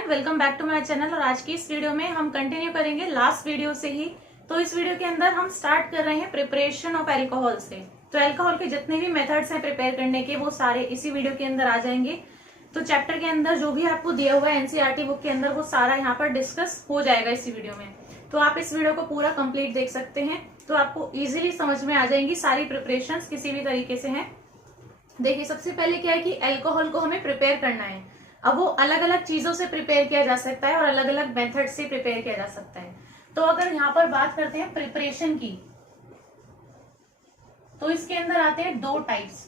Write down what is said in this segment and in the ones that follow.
Everyone, welcome back to my channel. और आज की इस वीडियो में हम कंटिन्यू करेंगे लास्ट वीडियो से ही। तो इस वीडियो के अंदर हम स्टार्ट कर रहे हैं प्रिपरेशन ऑफ अल्कोहल से। तो अल्कोहल के जितने भी मेथड्स हैं प्रिपेयर करने के, वो सारे इसी वीडियो के अंदर आ जाएंगे। तो चैप्टर के अंदर जो भी आपको दिया हुआ है एनसीईआरटी बुक के अंदर, वो सारा यहाँ पर डिस्कस हो जाएगा इसी वीडियो में। तो आप इस वीडियो को पूरा कंप्लीट देख सकते हैं, तो आपको इजिली समझ में आ जाएंगी सारी प्रिपरेशंस किसी भी तरीके से हैं। देखिए, सबसे पहले क्या है कि अल्कोहल को हमें प्रिपेयर करना है। अब वो अलग अलग चीजों से प्रिपेयर किया जा सकता है और अलग अलग मेथड से प्रिपेयर किया जा सकता है। तो अगर यहाँ पर बात करते हैं प्रिपरेशन की, तो इसके अंदर आते हैं दो टाइप्स।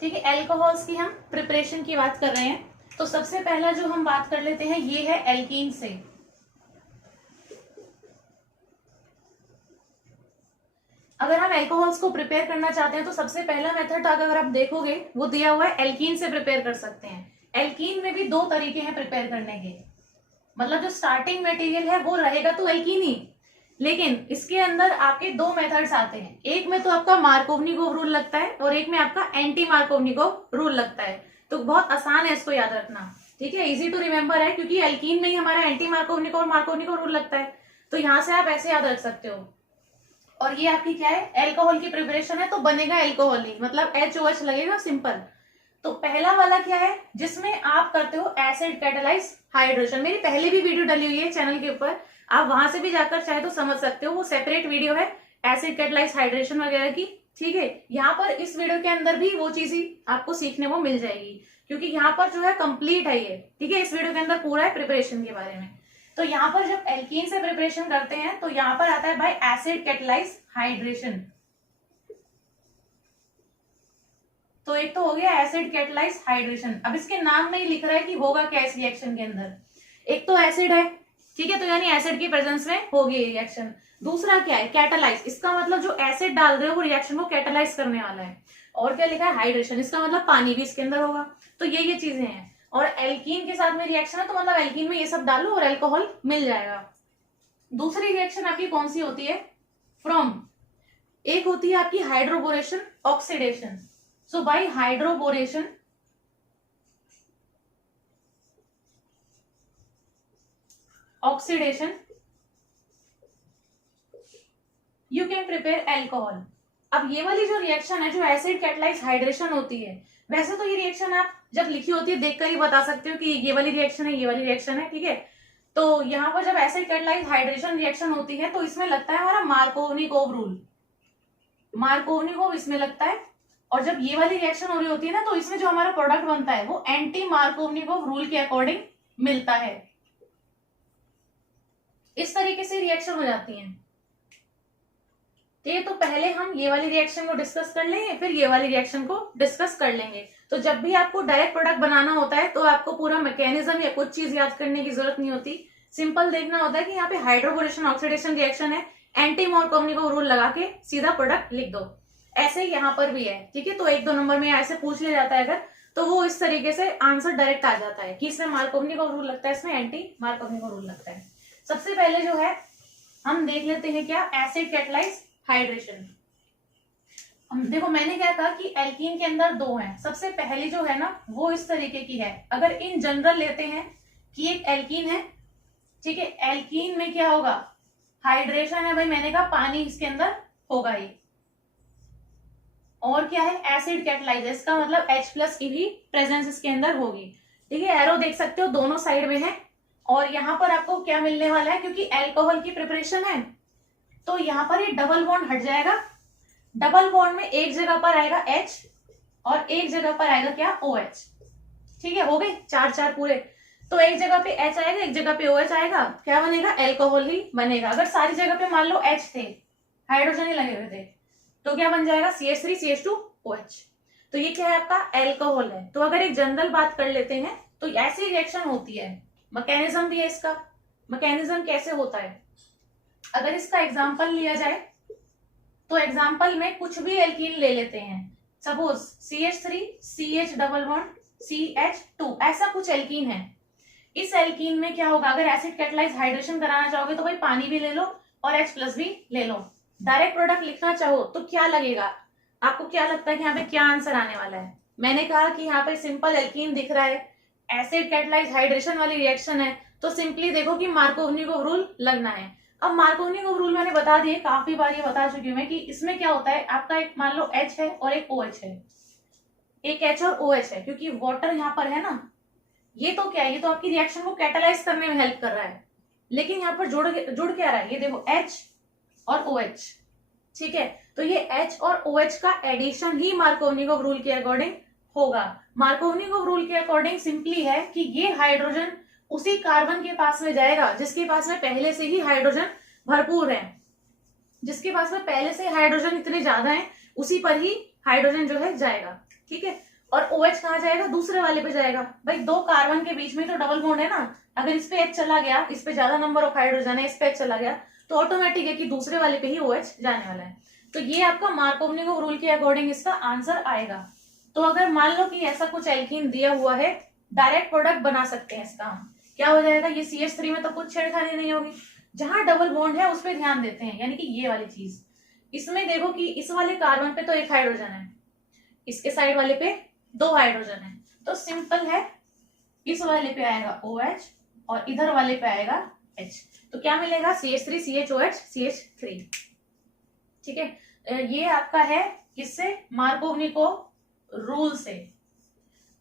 ठीक है, अल्कोहल्स की हम प्रिपरेशन की बात कर रहे हैं। तो सबसे पहला जो हम बात कर लेते हैं ये है एल्कीन से। अगर हम अल्कोहल्स को प्रिपेयर करना चाहते हैं तो सबसे पहला मेथड अगर आप देखोगे वो दिया हुआ है, एल्कीन से प्रिपेयर कर सकते हैं। एल्कीन में भी दो तरीके हैं प्रिपेयर करने के, मतलब जो स्टार्टिंग मटेरियल है वो रहेगा तो एल्कीन ही, लेकिन इसके अंदर आपके दो मेथड्स आते हैं। एक में तो आपका मार्कोवनिकोव रूल लगता है और एक में आपका एंटी मार्कोवनिकोव रूल लगता है। तो बहुत आसान है इसको याद रखना, ठीक है, इजी टू रिमेम्बर है, क्योंकि एल्कीन में ही हमारा एंटी मार्कोवनिकोव और मार्कोवनिकोव रूल लगता है। तो यहां से आप ऐसे याद रख सकते हो। और ये आपकी क्या है, अल्कोहल की प्रिपरेशन है, तो बनेगा अल्कोहल ही, मतलब HOH लगेगा, सिंपल। तो पहला वाला क्या है, जिसमें आप करते हो एसिड कैटालाइज हाइड्रेशन। मेरी पहले भी वीडियो डली हुई है चैनल के ऊपर, आप वहां से भी जाकर चाहे तो समझ सकते हो, वो सेपरेट वीडियो है एसिड कैटालाइज हाइड्रेशन वगैरह की। ठीक है, यहाँ पर इस वीडियो के अंदर भी वो चीज ही आपको सीखने को मिल जाएगी, क्योंकि यहाँ पर जो है कंप्लीट है ये। ठीक है, इस वीडियो के अंदर पूरा है प्रिपरेशन के बारे में। तो यहाँ पर जब एल्कीन से प्रिपरेशन करते हैं तो यहाँ पर आता है बाय एसिड कैटालाइज हाइड्रेशन। तो एक तो हो गया एसिड कैटालाइज हाइड्रेशन। अब इसके नाम में ही लिख रहा है कि होगा क्या इस रिएक्शन के अंदर। एक तो एसिड है, ठीक है, तो यानी एसिड की प्रेजेंस में होगी ये रिएक्शन। दूसरा क्या है, कैटालाइज, इसका मतलब जो एसिड डाल रहे हो वो रिएक्शन को कैटालाइज करने वाला है। और क्या लिखा है, हाइड्रेशन, इसका मतलब पानी भी इसके अंदर होगा। तो ये चीजें हैं। और एल्कीन के साथ में रिएक्शन है, तो मतलब एल्कीन में ये सब डालो और अल्कोहल मिल जाएगा। दूसरी रिएक्शन आपकी कौन सी होती है, फ्रॉम। एक होती है आपकी hydroboration oxidation. So by hydroboration oxidation you can prepare alcohol. अब ये वाली जो रिएक्शन है, जो एसिड कैटालाइज हाइड्रेशन होती है, वैसे तो ये रिएक्शन आप जब लिखी होती है देखकर ही बता सकते हो कि ये वाली रिएक्शन है, ये वाली रिएक्शन है। ठीक है, तो यहाँ पर जब एसिड कैटालाइज हाइड्रेशन रिएक्शन होती है तो इसमें लगता है हमारा मार्कोवनिकोव रूल, मार्कोवनिकोव इसमें लगता है। और जब ये वाली रिएक्शन हो रही होती है ना, तो इसमें जो हमारा प्रोडक्ट बनता है वो एंटी मार्कोवनिकोव रूल के अकॉर्डिंग मिलता है। इस तरीके से रिएक्शन हो जाती है। तो पहले हम ये वाली रिएक्शन को डिस्कस कर लेंगे, फिर ये वाली रिएक्शन को डिस्कस कर लेंगे। तो जब भी आपको डायरेक्ट प्रोडक्ट बनाना होता है तो आपको पूरा मैकेनिज्म या कुछ चीज याद करने की जरूरत नहीं होती। सिंपल देखना होता है कि यहाँ पे हाइड्रोबोरेशन ऑक्सीडेशन रिएक्शन है, एंटी मार्कोवनिकोव रूल लगा के सीधा प्रोडक्ट लिख दो। ऐसे ही यहाँ पर भी है। ठीक है, तो 1-2 नंबर में ऐसे पूछ लिया जाता है अगर, तो वो इस तरीके से आंसर डायरेक्ट आ जाता है कि इसमें मार्कोवनिकोव रूल लगता है, इसमें एंटी मार्कोवनिकोव रूल लगता है। सबसे पहले जो है हम देख लेते हैं क्या, एसिड कैटालाइज हाइड्रेशन। देखो, मैंने क्या कहा कि एल्कीन के अंदर दो हैं। सबसे पहली जो है ना वो इस तरीके की है। अगर इन जनरल लेते हैं कि एक एल्कीन है, ठीक है, एल्कीन में क्या होगा, हाइड्रेशन है भाई, मैंने कहा पानी इसके अंदर होगा ही। और क्या है, एसिड कैटालाइज, इसका मतलब H+ की भी प्रेजेंस इसके अंदर होगी। ठीक है, एरो देख सकते हो दोनों साइड में है। और यहाँ पर आपको क्या मिलने वाला है, क्योंकि अल्कोहल की प्रिपरेशन है तो यहाँ पर ये डबल बॉन्ड हट जाएगा। डबल बॉन्ड में एक जगह पर आएगा H और एक जगह पर आएगा क्या, OH। ठीक है, हो गए 4 पूरे। तो एक जगह पे H आएगा, एक जगह पे OH आएगा, क्या बनेगा, अल्कोहल ही बनेगा। अगर सारी जगह पे मान लो H थे, हाइड्रोजन ही लगे हुए थे, तो क्या बन जाएगा, CH3 CH2 OH। तो ये क्या है, आपका अल्कोहल है। तो अगर एक जनरल बात कर लेते हैं तो ऐसी रिएक्शन होती है। मैकेनिज्म भी है इसका। मैकेनिज्म कैसे होता है, अगर इसका एग्जाम्पल लिया जाए तो एग्जाम्पल में कुछ भी एल्कीन ले लेते हैं। Suppose CH3 CH double bond CH2, ऐसा कुछ एल्कीन है। इस एल्कीन में क्या होगा, अगर एसिड कैटालाइज हाइड्रेशन कराना चाहोगे तो भाई पानी भी ले लो और H+ भी ले लो। डायरेक्ट प्रोडक्ट लिखना चाहो तो क्या लगेगा, आपको क्या लगता है कि यहाँ पे क्या आंसर आने वाला है, मैंने कहा कि यहाँ पे सिंपल एल्कीन दिख रहा है, एसिड कैटलाइज हाइड्रेशन वाली रिएक्शन है, तो सिंपली देखो कि मार्कोवनिकोव रूल लगना है। अब मार्कोवनिकोव रूल मैंने बता दिए, काफी बार ये बता चुकी हूँ मैं कि इसमें क्या होता है, आपका एक मान लो H है और एक OH है, एक H और OH है, क्योंकि वाटर यहाँ पर है ना, ये तो क्या है, ये तो आपकी रिएक्शन को कैटालाइज करने में हेल्प कर रहा है, लेकिन यहाँ पर जुड़ क्या रहा है, ये देखो H और OH, ठीक है। तो ये H और OH का एडिशन ही मार्कोवनिकोव रूल के अकॉर्डिंग होगा। मार्कोवनिकोव रूल के अकॉर्डिंग सिंपली है कि ये हाइड्रोजन उसी कार्बन के पास में जाएगा जिसके पास में पहले से ही हाइड्रोजन भरपूर है, जिसके पास में पहले से हाइड्रोजन इतने ज्यादा है उसी पर ही हाइड्रोजन जो है जाएगा, ठीक है। और OH कहाँ जाएगा, दूसरे वाले पे जाएगा। भाई दो कार्बन के बीच में तो डबल बॉन्ड है ना, अगर इस पे H चला गया, इस पे ज्यादा नंबर ऑफ हाइड्रोजन है, इस पे H चला गया, तो ऑटोमेटिक है कि दूसरे वाले पे ही OH जाने वाला है। तो ये आपका मार्कोवनिकोव रूल के अकॉर्डिंग इसका आंसर आएगा। तो अगर मान लो कि ऐसा कुछ एल्कीन दिया हुआ है, डायरेक्ट प्रोडक्ट बना सकते हैं इसका हम, क्या हो जाएगा, ये CH3 में तो कुछ छेड़खानी नहीं होगी, जहां डबल बॉन्ड है उस पर ध्यान देते हैं, यानी कि ये वाली चीज। इसमें देखो कि इस वाले कार्बन पे तो एक हाइड्रोजन है, इसके साइड वाले पे दो हाइड्रोजन है, तो सिंपल है, इस वाले पे आएगा OH और इधर वाले पे आएगा H, तो क्या मिलेगा, CH3 CHOH CH3, ठीक है। ये आपका है किससे, मार्कोवनिकोव रूल से।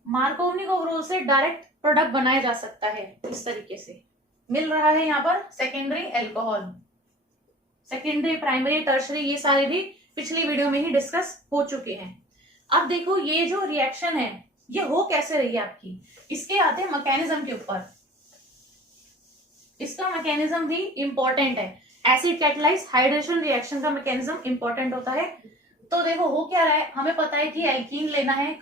मार्कोवनिकोव रूल से डायरेक्ट प्रोडक्ट बनाया जा सकता है, इस तरीके से मिल रहा है यहाँ पर secondary alcohol, secondary primary tertiary ये सारे भी पिछली वीडियो में ही डिस्कस हो चुके हैं। अब देखो ये जो रिएक्शन है ये हो कैसे रही है आपकी, इसके आते हैं मैकेनिज्म के ऊपर। इसका मैकेनिज्म भी इंपॉर्टेंट है, एसिड कैटलाइज हाइड्रेशन रिएक्शन का मैकेनिज्म इंपॉर्टेंट होता है। तो देखो हो क्या रहा है, हमें पता है कि एल्कीन लेना है,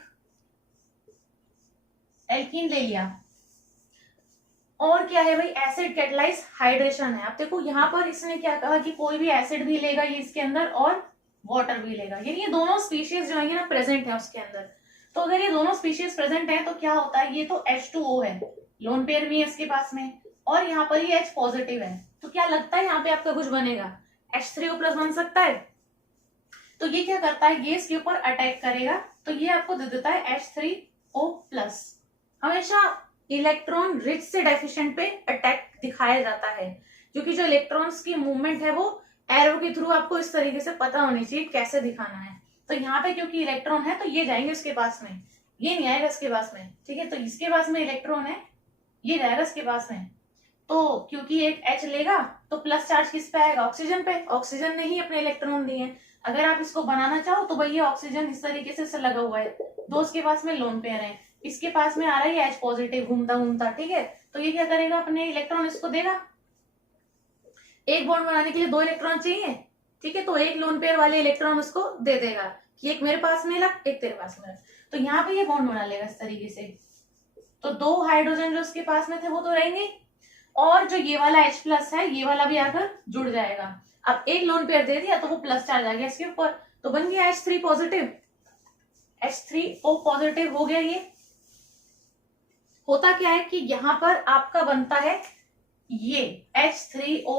एल्कीन ले लिया, और क्या है भाई, एसिड कैटलाइज हाइड्रेशन है। आप देखो यहाँ पर इसने क्या कहा कि कोई भी एसिड भी लेगा ये इसके अंदर और वाटर भी लेगा, यानी ये दोनों स्पीशीज जो है ना प्रेजेंट है उसके अंदर। तो अगर ये दोनों स्पीशीज प्रेजेंट है तो क्या होता है, ये तो H2O है, लोन पेयर भी है इसके पास में, और यहाँ पर ये H पॉजिटिव है, तो क्या लगता है यहाँ पे आपका कुछ बनेगा, H3O+ बन सकता है। तो ये क्या करता है, ये इसके ऊपर अटैक करेगा, तो ये आपको दे देता है H3O+। हमेशा इलेक्ट्रॉन रिच से डेफिशिएंट पे अटैक दिखाया जाता है, क्योंकि जो इलेक्ट्रॉन्स की मूवमेंट है वो एरो के थ्रू आपको इस तरीके से पता होनी चाहिए कैसे दिखाना है। तो यहाँ पे क्योंकि इलेक्ट्रॉन है तो ये जाएंगे इसके पास में, ये नहीं आएगा इसके पास में, ठीक है। तो इसके पास में इलेक्ट्रॉन है, ये जाएगा इसके पास में, तो क्योंकि एक H लेगा तो प्लस चार्ज किस पे आएगा, ऑक्सीजन पे, ऑक्सीजन ने ही अपने इलेक्ट्रॉन दिए हैं। अगर आप इसको बनाना चाहो तो भाई ये ऑक्सीजन इस तरीके से लगा हुआ है, दो इसके पास में लोन पेयर है, इसके पास में आ रहा है H पॉजिटिव घूमता घूमता, ठीक है। तो ये क्या करेगा, अपने इलेक्ट्रॉन इसको देगा, एक बॉन्ड बनाने के लिए दो इलेक्ट्रॉन चाहिए, ठीक है, तो एक लोन पेयर वाले इलेक्ट्रॉन उसको दे देगा कि एक मेरे पास में लग, एक तेरे पास में लग, तो यहाँ पे ये बॉन्ड बना लेगा इस तरीके से। तो दो हाइड्रोजन जो उसके पास में थे वो तो रहेंगे, और जो ये वाला H+ है ये वाला भी आकर जुड़ जाएगा। अब एक लोन पेयर दे दिया तो वो प्लस चार्ज आ गया इसके ऊपर, तो बन गया H3 पॉजिटिव, H3O+ हो गया। ये होता क्या है कि यहाँ पर आपका बनता है ये H3O+,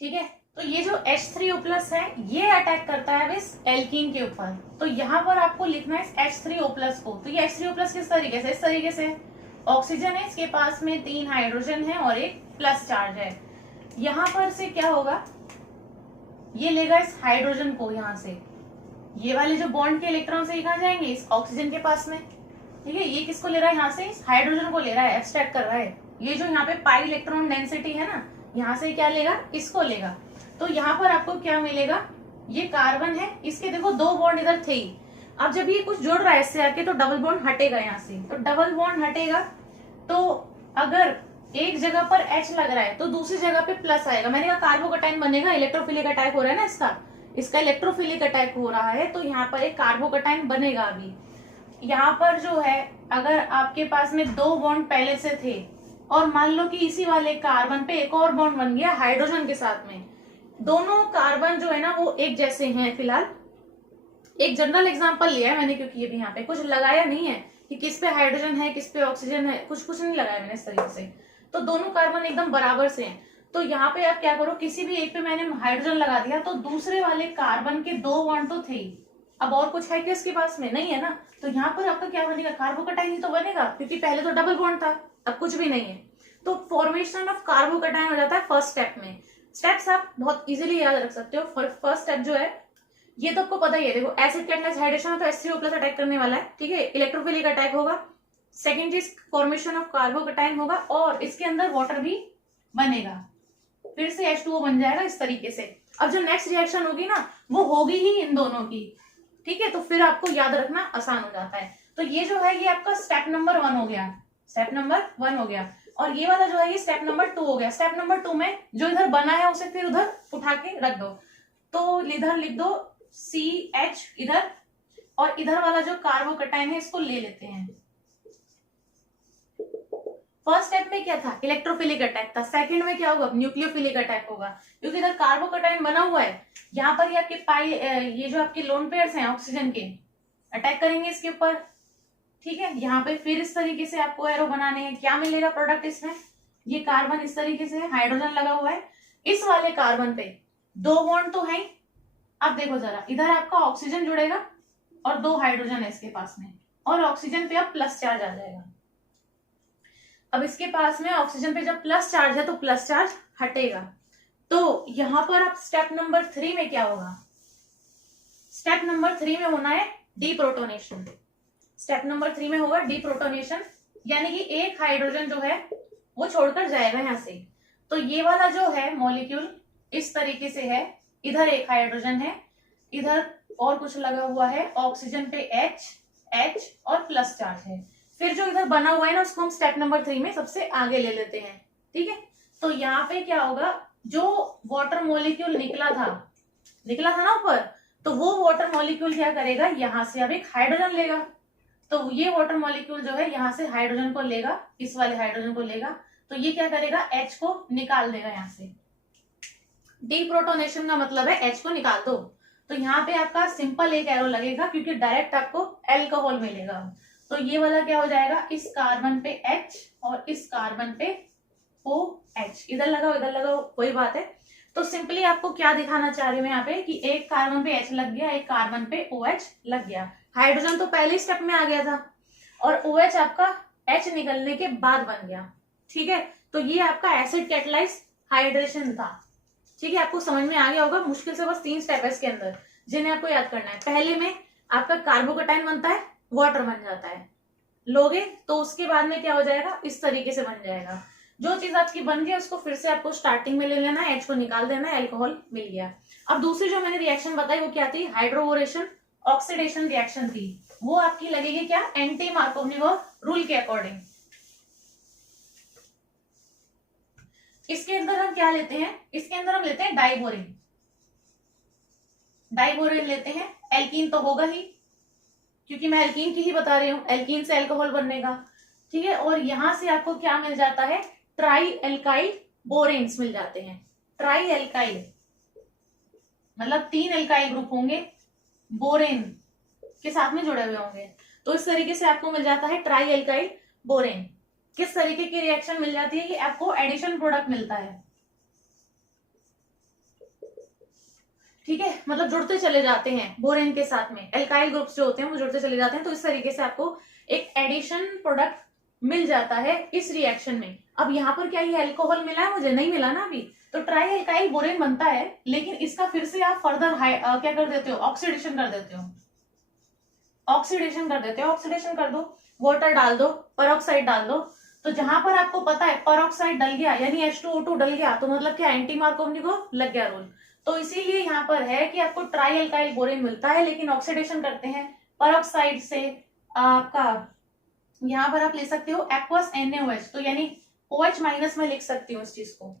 ठीक है। तो ये जो H3O+ है ये अटैक करता है इस एल्कीन के ऊपर, तो यहाँ पर आपको लिखना है H3O+ को। तो ये H3O+ किस तरीके से, इस तरीके से ऑक्सीजन है, इसके पास में 3 हाइड्रोजन है और एक प्लस चार्ज है। यहाँ पर से क्या होगा, ये लेगा इस हाइड्रोजन को, यहाँ से ये वाले जो बॉन्ड के इलेक्ट्रॉन से कहाँ जाएंगे, इस ऑक्सीजन के पास में, ठीक है। ये किसको ले रहा है, यहाँ से इस हाइड्रोजन को ले रहा है, एब्स्ट्रैक्ट कर रहा है। ये जो यहाँ पे पाई इलेक्ट्रॉन डेंसिटी है ना, यहाँ से क्या लेगा, इसको लेगा। तो यहाँ पर आपको क्या मिलेगा, ये कार्बन है, इसके देखो दो बॉन्ड इधर थे ही, अब जब ये कुछ जुड़ रहा है इससे आके तो डबल बॉन्ड हटेगा यहाँ से, तो डबल बॉन्ड हटेगा, तो अगर एक जगह पर H लग रहा है तो दूसरी जगह पे प्लस आएगा। मैंने कहा कार्बोकैटायन बनेगा, इलेक्ट्रोफिलिक अटैक हो रहा है ना इसका इलेक्ट्रोफिलिक अटैक हो रहा है, तो यहाँ पर एक कार्बोकैटायन बनेगा। अभी यहाँ पर जो है अगर आपके पास में दो बॉन्ड पहले से थे और मान लो कि इसी वाले कार्बन पे एक और बॉन्ड बन गया हाइड्रोजन के साथ में, दोनों कार्बन जो है ना वो एक जैसे हैं। फिलहाल एक जनरल एग्जांपल लिया है मैंने, क्योंकि ये भी यहाँ पे कुछ लगाया नहीं है कि किस पे हाइड्रोजन है किस पे ऑक्सीजन है, कुछ नहीं लगाया मैंने इस तरीके से। तो दोनों कार्बन एकदम बराबर से हैं। तो यहाँ पे आप क्या करो, किसी भी एक पे मैंने हाइड्रोजन लगा दिया तो दूसरे वाले कार्बन के दो बॉन्ड तो थे ही, अब और कुछ है कि उसके पास में नहीं है ना, तो यहाँ पर आपका क्या बनेगा, कार्बोकटाइन ही तो बनेगा, क्योंकि पहले तो डबल बॉन्ड था, अब कुछ भी नहीं है। तो फॉर्मेशन ऑफ कार्बोकटाइन हो जाता है फर्स्ट स्टेप में। स्टेप्स आप बहुत इजीली याद रख सकते हो। फर्स्ट स्टेप जो है ये तो आपको पता ही है, देखो एसिड कैटलाइज हाइड्रेशन तो H3O प्लस अटैक करने वाला है, ठीक है, इलेक्ट्रोफिलिक अटैक होगा। सेकेंड चीज फॉर्मेशन ऑफ कार्बोकटाइन होगा और इसके अंदर वाटर भी बनेगा, फिर से H2O बन जाएगा इस तरीके से। अब जो नेक्स्ट रिएक्शन होगी ना वो होगी ही इन दोनों की, ठीक है, तो फिर आपको याद रखना आसान हो जाता है। तो ये जो है ये आपका स्टेप नंबर 1 हो गया, स्टेप नंबर 1 हो गया, और ये वाला जो है ये स्टेप नंबर 2 हो गया। स्टेप नंबर 2 में जो इधर बना है उसे फिर उधर उठा के रख दो, तो इधर लिख दो CH इधर, और इधर वाला जो कार्बोकटाइन है इसको ले लेते हैं। फर्स्ट स्टेप में क्या था, इलेक्ट्रोफिलिक अटैक था, सेकंड में क्या होगा, न्यूक्लियोफिलिक अटैक होगा, क्योंकि इधर कार्बोकटाइन बना हुआ है, यहाँ पर ये आपके ये जो आपके लोन पेयर्स हैं ऑक्सीजन के अटैक करेंगे इसके ऊपर, ठीक है। यहाँ पे फिर इस तरीके से आपको एरो बनाने हैं, क्या मिलेगा प्रोडक्ट इसमें, ये कार्बन इस तरीके से हाइड्रोजन लगा हुआ है, इस वाले कार्बन पे 2 बॉन्ड तो है। अब देखो जरा, इधर आपका ऑक्सीजन जुड़ेगा और 2 हाइड्रोजन है इसके पास में, और ऑक्सीजन पे अब प्लस चार्ज आ जाएगा। अब इसके पास में ऑक्सीजन पे जब प्लस चार्ज है तो प्लस चार्ज हटेगा, तो यहां पर अब स्टेप नंबर 3 में क्या होगा, स्टेप नंबर 3 में होना है डीप्रोटोनेशन। स्टेप नंबर 3 में होगा डीप्रोटोनेशन, यानी कि एक हाइड्रोजन जो है वो छोड़कर जाएगा यहां से। तो ये वाला जो है मॉलिक्यूल इस तरीके से है, इधर एक हाइड्रोजन है, इधर और कुछ लगा हुआ है, ऑक्सीजन पे H और प्लस चार्ज है। फिर जो इधर बना हुआ है ना उसको हम स्टेप नंबर 3 में सबसे आगे ले लेते हैं, ठीक है। तो यहाँ पे क्या होगा, जो वाटर मॉलिक्यूल निकला था ना ऊपर, तो वो वाटर मॉलिक्यूल क्या करेगा, यहाँ से अब एक हाइड्रोजन लेगा, तो ये वाटर मॉलिक्यूल जो है यहाँ से हाइड्रोजन को लेगा, इस वाले हाइड्रोजन को लेगा, तो ये क्या करेगा, H को निकाल देगा यहाँ से। डीप्रोटोनेशन का मतलब है H को निकाल दो, तो यहाँ पे आपका सिंपल एक एरो लगेगा, क्योंकि डायरेक्ट आपको एल्कोहल मिलेगा। तो ये वाला क्या हो जाएगा, इस कार्बन पे H और इस कार्बन पे OH, इधर लगाओ वही बात है। तो सिंपली आपको क्या दिखाना चाह रही हूँ यहाँ पे कि एक कार्बन पे H लग गया, एक कार्बन पे OH लग गया, हाइड्रोजन तो पहले स्टेप में आ गया था और OH आपका H निकलने के बाद बन गया, ठीक है। तो ये आपका एसिड कैटलाइज हाइड्रेशन था, ठीक है, आपको समझ में आ गया होगा। मुश्किल से बस 3 स्टेप है इसके अंदर जिन्हें आपको याद करना है। पहले में आपका कार्बोकटाइन बनता है, वाटर बन जाता है, लोगे तो उसके बाद में क्या हो जाएगा, इस तरीके से बन जाएगा। जो चीज आपकी बन गई उसको फिर से आपको स्टार्टिंग में ले लेना है, H को निकाल देना है, अल्कोहल मिल गया। अब दूसरी जो मैंने रिएक्शन बताई वो क्या थी, हाइड्रोबोरेशन ऑक्सीडेशन रिएक्शन थी। वो आपकी लगेगी क्या, एंटी मार्कोवनिक रूल के अकॉर्डिंग। इसके अंदर हम क्या लेते हैं, इसके अंदर हम लेते हैं डाइबोरेन, डाइबोरेन लेते हैं। एल्कीन तो होगा ही, क्योंकि मैं एल्कीन की ही बता रही हूँ, एल्कीन से अल्कोहल बनने का, ठीक है। और यहां से आपको क्या मिल जाता है, ट्राई एल्काइल बोरेन्स मिल जाते हैं। ट्राई एल्काइल मतलब 3 एल्काइल ग्रुप होंगे, बोरेन के साथ में जुड़े हुए होंगे, तो इस तरीके से आपको मिल जाता है ट्राई एल्काइल बोरेन। किस तरीके की रिएक्शन मिल जाती है कि आपको एडिशन प्रोडक्ट मिलता है, ठीक है, मतलब जुड़ते चले जाते हैं बोरेन के साथ में, एल्काइल ग्रुप्स जो होते हैं वो जुड़ते चले जाते हैं, तो इस तरीके से आपको एक एडिशन प्रोडक्ट मिल जाता है इस रिएक्शन में। अब यहाँ पर क्या ये अल्कोहल मिला है, मुझे नहीं मिला ना अभी, तो ट्राई एल्काइल बोरेन बनता है, लेकिन इसका फिर से आप फर्दर क्या कर देते हो, ऑक्सीडेशन कर देते हो, ऑक्सीडेशन कर देते हो, ऑक्सीडेशन कर दो, वाटर डाल दो, पेरोक्साइड डाल दो। तो जहां पर आपको पता है पेरोक्साइड डल गया यानी H2O2 डल गया, तो मतलब क्या, एंटी मार्कोवनिक को लग गया रूल। तो इसीलिए यहाँ पर है कि आपको ट्राई एल्काइल बोरेन मिलता है, लेकिन ऑक्सीडेशन करते हैं पेरोक्साइड से। आपका यहाँ पर आप ले सकते हो एक्वस NaOH, तो यानी OH माइनस में लिख सकती हूँ इस चीज को।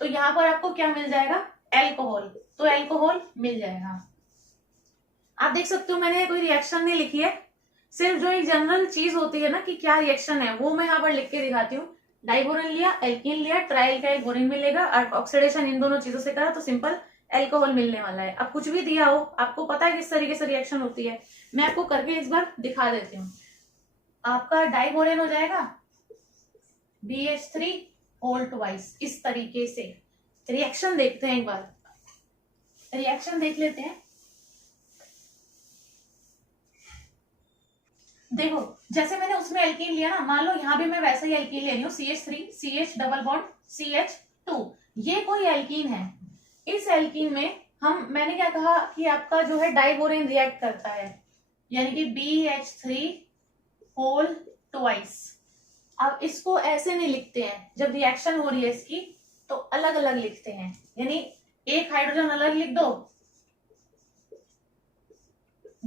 तो यहाँ पर आपको क्या मिल जाएगा, एल्कोहल, तो एल्कोहल मिल जाएगा। आप देख सकते हो मैंने कोई रिएक्शन नहीं लिखी है, सिर्फ जो एक जनरल चीज होती है ना कि क्या रिएक्शन है वो मैं यहाँ पर लिख के दिखाती हूँ। डाइबोरेन लिया, एल्कीन लिया, ट्राई एल्काइल बोरेन मिलेगा, और ऑक्सीडेशन इन दोनों चीजों से करा तो सिंपल एल्कोहल मिलने वाला है। अब कुछ भी दिया हो, आपको पता है किस तरीके से रिएक्शन होती है, मैं आपको करके इस बार दिखा देती हूँ। आपका डाइबोरेन हो जाएगा BH3 होल ट्वाइस, इस तरीके से। रिएक्शन देखते हैं, एक बार रिएक्शन देख लेते हैं। देखो जैसे मैंने उसमें एल्कीन लिया ना, मान लो यहाँ भी मैं वैसे ही एल्कीन ले रही हूँ, CH3 CH double bond CH2, ये कोई एल्कीन है। इस एल्कीन में मैंने क्या कहा कि आपका जो है डाइबोरेन रिएक्ट करता है, यानी कि BH3 होल ट्वाइस। अब इसको ऐसे नहीं लिखते हैं, जब रिएक्शन हो रही है इसकी तो अलग अलग लिखते हैं, यानी एक हाइड्रोजन अलग लिख दो,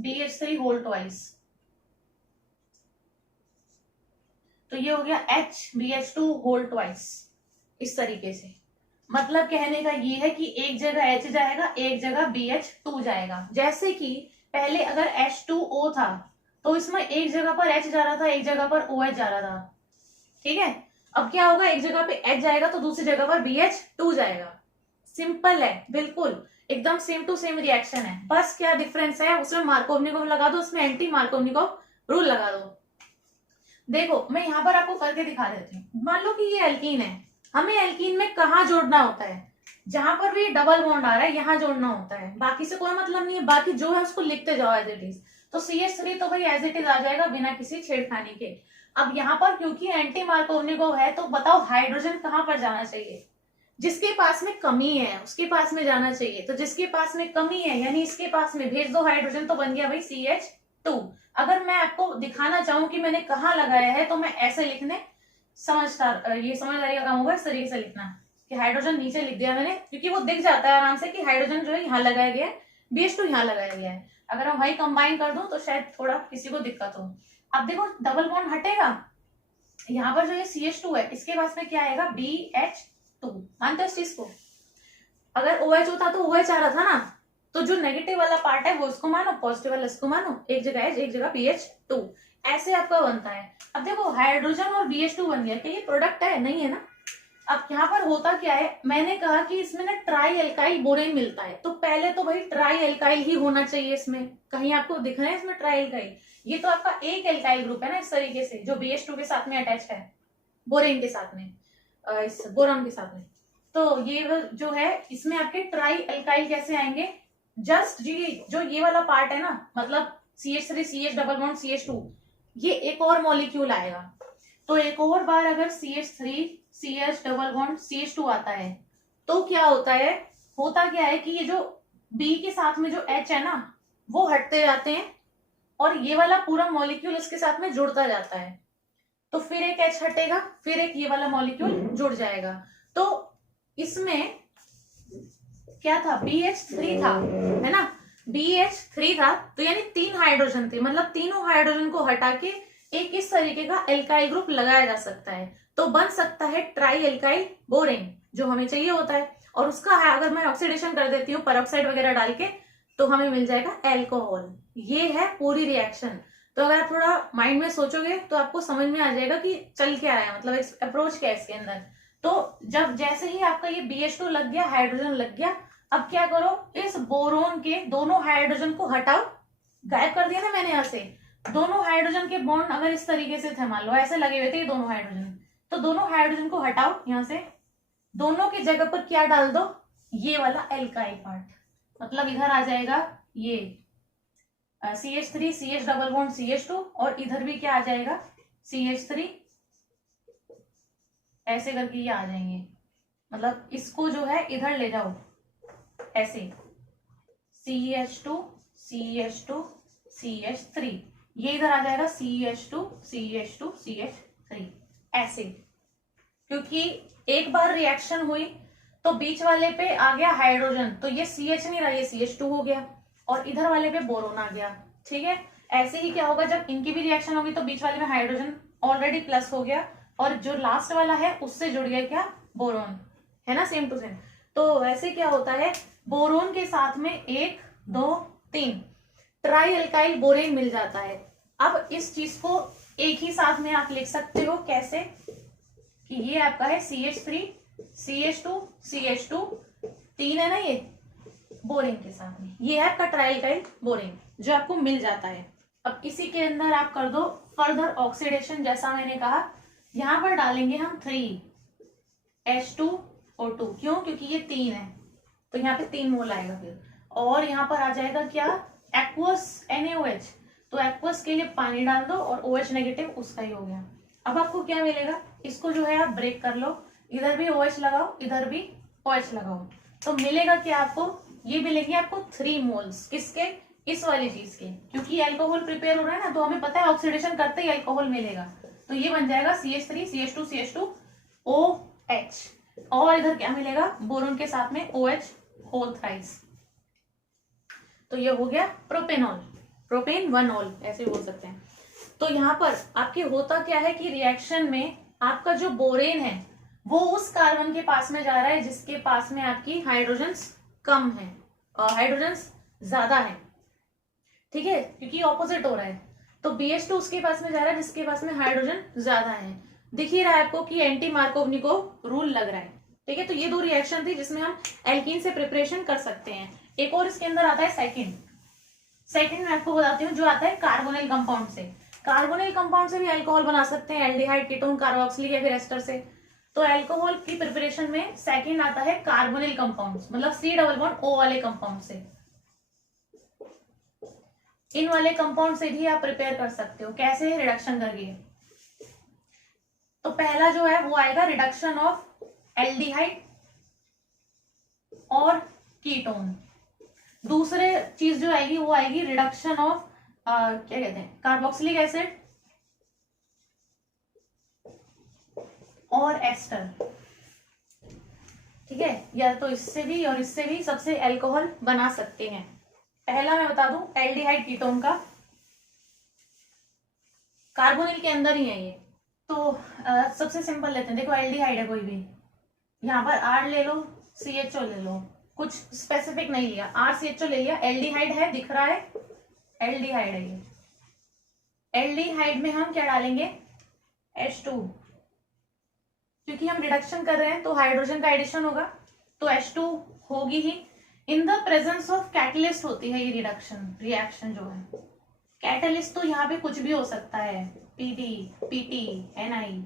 BH3 होल ट्वाइस, तो ये हो गया HBH2 होल ट्वाइस। इस तरीके से मतलब कहने का ये है कि एक जगह H जाएगा, एक जगह BH2 जाएगा। जैसे कि पहले अगर H2O था तो इसमें एक जगह पर H जा रहा था, एक जगह पर OH जा रहा था, ठीक है। अब क्या होगा, एक जगह पे H जाएगा तो दूसरी जगह पर BH2 जाएगा। सिंपल है, बिल्कुल एकदम सेम टू सेम रिएक्शन है। बस क्या डिफरेंस है, उसमें मार्कोवनिकोव लगा दो, उसमें एंटी मार्कोवनिकोव रूल लगा दो। देखो मैं यहाँ पर आपको करके दिखा देती हूँ। मान लो कि ये एल्कीन है, हमें एल्कीन में कहाँ जोड़ना होता है, जहां पर भी डबल बॉन्ड आ रहा है यहाँ जोड़ना होता है, बाकी से कोई मतलब नहीं है, बाकी जो है उसको लिखते जाओ एज इट इज। तो CH3 तो भाई एज इट इज आ जाएगा बिना किसी छेड़खानी के। अब यहाँ पर क्योंकि एंटी मार्कोवनिकोव है तो बताओ हाइड्रोजन कहाँ पर जाना चाहिए, जिसके पास में कमी है उसके पास में जाना चाहिए। तो जिसके पास में कमी है यानी इसके पास में भेज दो हाइड्रोजन, तो बन गया भाई CH2। अगर मैं आपको दिखाना चाहूं कि मैंने कहाँ लगाया है तो मैं ऐसे लिखने समझदार, ये समझदारी का काम होगा इस तरीके से लिखना कि हाइड्रोजन नीचे लिख दिया मैंने, क्योंकि वो दिख जाता है आराम से कि हाइड्रोजन जो है यहाँ लगाया गया है, BH2 यहाँ लगाया गया है। अगर हम वही कंबाइन कर दूं तो शायद थोड़ा किसी को दिक्कत हो। अब देखो डबल बॉन्ड हटेगा, यहाँ पर जो ये CH2 है इसके पास में क्या आएगा, BH2। मानते हो इस चीज को, अगर OH होता तो OH आ रहा था ना, तो जो नेगेटिव वाला पार्ट है वो इसको मानो, पॉजिटिव वाला इसको मानो, एक जगह H एक जगह BH2, ऐसे आपका बनता है। अब देखो हाइड्रोजन और BH2 बन गया, क्या ये प्रोडक्ट है, नहीं है ना। अब यहाँ पर होता क्या है, मैंने कहा कि इसमें ना ट्राई एल्काइल बोरेन मिलता है, तो पहले तो भाई ट्राई एल्काइल ही होना चाहिए इसमें, कहीं आपको दिख रहा है इसमें ट्राई एल्काइल, ये तो आपका एक एल्काइल ग्रुप है ना इस तरीके से, जो BH2 के साथ में अटैच है, बोरेन के साथ में, इस बोरॉन के साथ में। तो ये जो है इसमें आपके ट्राई एल्काइल कैसे आएंगे, जस्ट जो ये वाला पार्ट है ना, मतलब CH3 CH double bond CH2, ये एक और मॉलिक्यूल आएगा। तो एक और बार अगर CH3 CH double bond CH2 आता है तो क्या होता है, होता क्या है कि ये जो B के साथ में जो H है ना वो हटते जाते हैं और ये वाला पूरा मॉलिक्यूल उसके साथ में जुड़ता जाता है, तो फिर एक H हटेगा, फिर एक ये वाला मॉलिक्यूल जुड़ जाएगा। तो इसमें क्या था, BH3 था, है ना, BH3 था, तो यानी 3 हाइड्रोजन थे, मतलब तीनों हाइड्रोजन को हटा के एक इस तरीके का एल्काइल ग्रुप लगाया जा सकता है, तो बन सकता है ट्राई एल्काइल बोरेन, जो हमें चाहिए होता है। और उसका अगर मैं ऑक्सीडेशन कर देती हूँ पेरोक्साइड वगैरह डाल के, तो हमें मिल जाएगा एल्कोहल। ये है पूरी रिएक्शन। तो अगर आप थोड़ा माइंड में सोचोगे तो आपको समझ में आ जाएगा कि चल क्या रहा है, मतलब अप्रोच क्या है इसके अंदर। तो जब जैसे ही आपका ये BH2 लग गया, हाइड्रोजन लग गया, अब क्या करो, इस बोरोन के दोनों हाइड्रोजन को हटाओ, गायब कर दिया ना मैंने यहाँ से, दोनों हाइड्रोजन के बॉन्ड अगर इस तरीके से थे, मान लो ऐसे लगे हुए थे ये दोनों हाइड्रोजन, तो दोनों हाइड्रोजन को हटाओ यहाँ से, दोनों की जगह पर क्या डाल दो, ये वाला एल्काइल पार्ट, मतलब इधर आ जाएगा ये CH3 CH double bond CH2, और इधर भी क्या आ जाएगा CH3, ऐसे करके ये आ जाएंगे, मतलब इसको जो है इधर ले जाओ ऐसे, CH2 CH2 CH3, ये इधर आ जाएगा CH2 CH2 CH3, ऐसे। क्योंकि एक बार रिएक्शन हुई तो बीच वाले पे आ गया हाइड्रोजन, तो ये CH नहीं रहा, ये CH2 हो गया, और इधर वाले पे बोरोन आ गया, ठीक है। ऐसे ही क्या होगा, जब इनकी भी रिएक्शन होगी तो बीच वाले में हाइड्रोजन ऑलरेडी प्लस हो गया, और जो लास्ट वाला है उससे जुड़ गया क्या, बोरोन, है ना, सेम टू सेम। तो वैसे क्या होता है, बोरोन के साथ में 1 2 3 ट्राई एल्काइल बोरेन मिल जाता है। अब इस चीज को एक ही साथ में आप लिख सकते हो कैसे, कि ये आपका है CH3 CH2 CH2, 3 है ना ये बोरेन के साथ में, ये है आपका ट्राई एल्काइल बोरेन जो आपको मिल जाता है। अब इसी के अंदर आप कर दो फर्दर ऑक्सीडेशन, जैसा मैंने कहा, यहां पर डालेंगे हम 3H2O2, क्यों, क्योंकि ये 3 है तो यहाँ पे 3 मोल आएगा फिर, और यहाँ पर आ जाएगा क्या, एक्वस NaOH, तो एक्वस के लिए पानी डाल दो और OH नेगेटिव उसका ही हो गया। अब आपको क्या मिलेगा, इसको जो है आप ब्रेक कर लो, इधर भी OH लगाओ, इधर भी OH लगाओ, तो मिलेगा क्या आपको, ये मिलेंगे आपको 3 मोल्स। किसके, इस वाली चीज के, क्योंकि अल्कोहल प्रिपेयर हो रहा है ना, तो हमें पता है ऑक्सीडेशन करते ही अल्कोहल मिलेगा, तो ये बन जाएगा CH3 CH2 CH2 OH, और इधर क्या मिलेगा, बोरोन के साथ में OH होल थ्राइस, तो ये हो गया प्रोपेनॉल, प्रोपेन 1-ऑल ऐसे बोल सकते हैं। तो यहाँ पर आपके होता क्या है कि रिएक्शन में आपका जो बोरेन है वो उस कार्बन के पास में जा रहा है जिसके पास में आपकी हाइड्रोजन्स कम है और हाइड्रोजन्स ज्यादा है, ठीक है, क्योंकि ऑपोजिट हो रहा है। तो BH2 उसके पास में जा रहा है जिसके पास में हाइड्रोजन ज्यादा है। दिख ही रहा है आपको कि एंटी मार्कोवनिकोव रूल लग रहा है, ठीक है। तो ये 2 रिएक्शन थी जिसमें हम एल्कीन से प्रिपरेशन कर सकते हैं। एक और इसके अंदर आता है सेकंड मैं आपको बताती हूँ, जो आता है कार्बोनिल कंपाउंड से। कार्बोनिल कंपाउंड से भी अल्कोहल बना सकते हैं, एल्डिहाइड, कीटोन, कार्बोक्सिलिक या फिर एस्टर से। तो अल्कोहल की प्रिपरेशन में सेकंड आता है कार्बोनिल कंपाउंड्स, मतलब C डबल बॉन्ड O वाले कंपाउंड से। इन वाले कंपाउंड से भी आप प्रिपेयर कर सकते हो, कैसे, रिडक्शन करके। तो पहला जो है वो आएगा रिडक्शन ऑफ एल्डिहाइड और कीटोन। दूसरे चीज जो आएगी वो आएगी रिडक्शन ऑफ क्या कहते हैं, कार्बोक्सिलिक एसिड और एस्टर, ठीक है। या तो इससे भी और इससे भी सबसे अल्कोहल बना सकते हैं। पहला मैं बता दूं एल्डिहाइड कीटोन का, कार्बोनिल के अंदर ही है ये। तो सबसे सिंपल लेते हैं, देखो एल्डिहाइड है कोई भी, यहाँ पर R ले लो, CHO ले लो, कुछ स्पेसिफिक नहीं लिया, RCHO ले लिया, एल्डिहाइड है, दिख रहा है एल्डिहाइड है ये। एल्डिहाइड में हम क्या डालेंगे, H2, क्योंकि हम रिडक्शन कर रहे हैं तो हाइड्रोजन का एडिशन होगा, तो H2 होगी ही। In the presence of catalyst होती है ये रिएक्शन जो है। कैटलिस्ट तो यहाँ पे कुछ भी हो सकता है, PD, PT, Ni,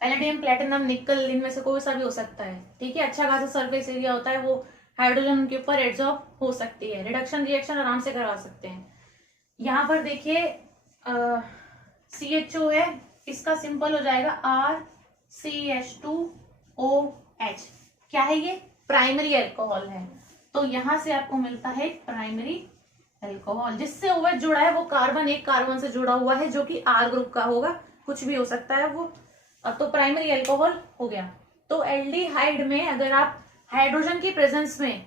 palladium, platinum, निकल, इनमें से कोई सा भी हो सकता है, ठीक है। अच्छा खासा सरफेस एरिया होता है, वो हाइड्रोजन उनके ऊपर एड्सॉर्ब हो सकती है, रिडक्शन रिएक्शन आराम से करवा सकते हैं। यहाँ पर देखिए CHO है, इसका सिंपल हो जाएगा RCH2OH। क्या है ये, प्राइमरी अल्कोहल है, तो यहां से आपको मिलता है प्राइमरी अल्कोहल। जिससे OH जुड़ा है वो कार्बन, एक कार्बन से जुड़ा हुआ है जो कि R ग्रुप का होगा, कुछ भी हो सकता है वो, तो प्राइमरी अल्कोहल हो गया। तो एल्डिहाइड में अगर आप हाइड्रोजन की प्रेजेंस में